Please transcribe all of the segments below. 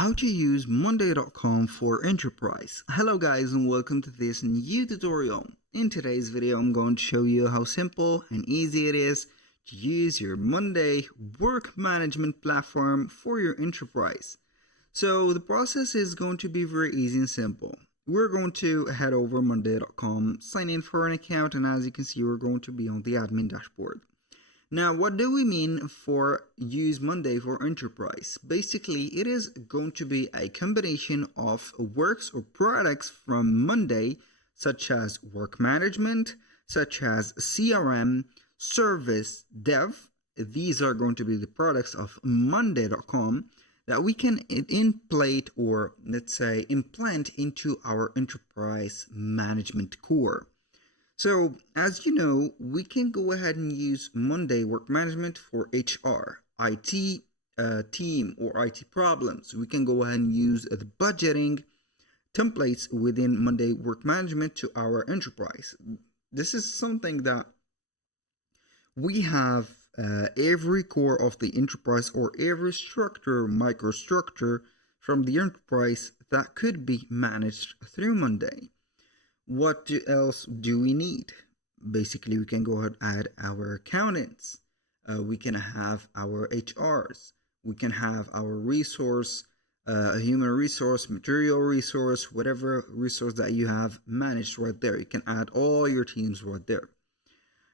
How to use Monday.com for Enterprise. Hello guys and welcome to this new tutorial. In today's video I'm going to show you how simple and easy it is to use your Monday work management platform for your enterprise. So the process is going to be very easy and simple. We're going to head over Monday.com, sign in for an account, and as you can see we're going to be on the admin dashboard. Now, what do we mean for use Monday for enterprise? Basically, it is going to be a combination of works or products from Monday, such as work management, such as CRM, service, dev. These are going to be the products of Monday.com that we can implant or let's say implant into our enterprise management core. So as you know, we can go ahead and use Monday Work Management for HR, IT team, or IT problems. We can go ahead and use the budgeting templates within Monday Work Management to our enterprise. This is something that we have every core of the enterprise or every structure, microstructure from the enterprise that could be managed through Monday. What else do we need? Basically, we can go ahead and add our accountants. We can have our HRs. We can have our resource, human resource, material resource, whatever resource that you have managed right there. You can add all your teams right there.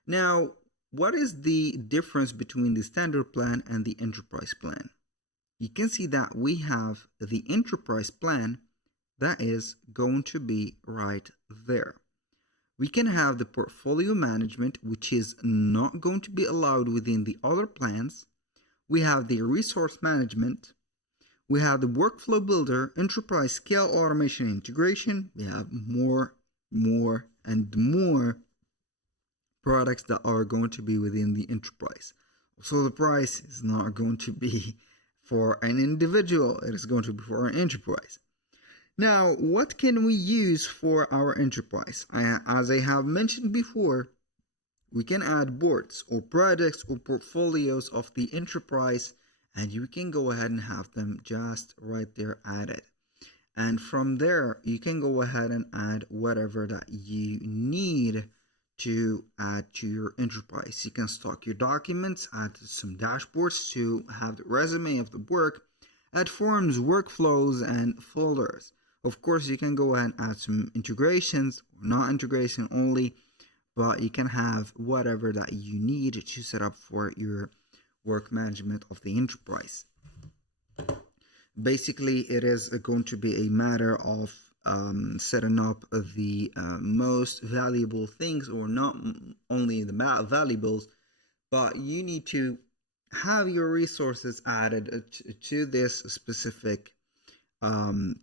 Now, what is the difference between the standard plan and the enterprise plan? You can see that we have the enterprise plan that is going to be right there. We can have the portfolio management, which is not going to be allowed within the other plans. We have the resource management. We have the workflow builder, enterprise scale automation integration. We have more and more products that are going to be within the enterprise. So the price is not going to be for an individual. It is going to be for an enterprise. Now, what can we use for our enterprise? As I have mentioned before, we can add boards or projects or portfolios of the enterprise, and you can go ahead and have them just right there added. And from there, you can go ahead and add whatever that you need to add to your enterprise. You can stock your documents, add some dashboards to have the resume of the work, add forms, workflows, and folders. Of course, you can go ahead and add some integrations, not integration only, but you can have whatever that you need to set up for your work management of the enterprise. Basically, it is going to be a matter of setting up the most valuable things, or not only the valuables, but you need to have your resources added to this specific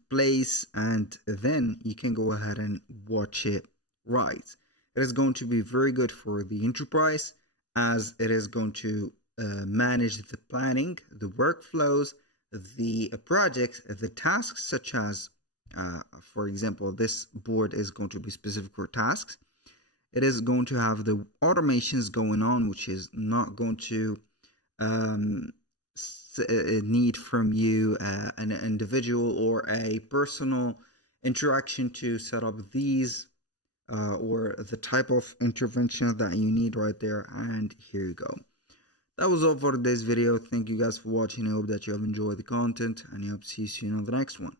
place, and then you can go ahead and watch it right. It is going to be very good for the enterprise, as it is going to manage the planning, the workflows, the projects, the tasks, such as for example, this board is going to be specific for tasks. It is going to have the automations going on, which is not going to need from you an individual or a personal interaction to set up these or the type of intervention that you need right there. And here you go. That was all for today's video. Thank you guys for watching. I hope that you have enjoyed the content, and I hope to see you soon on the next one.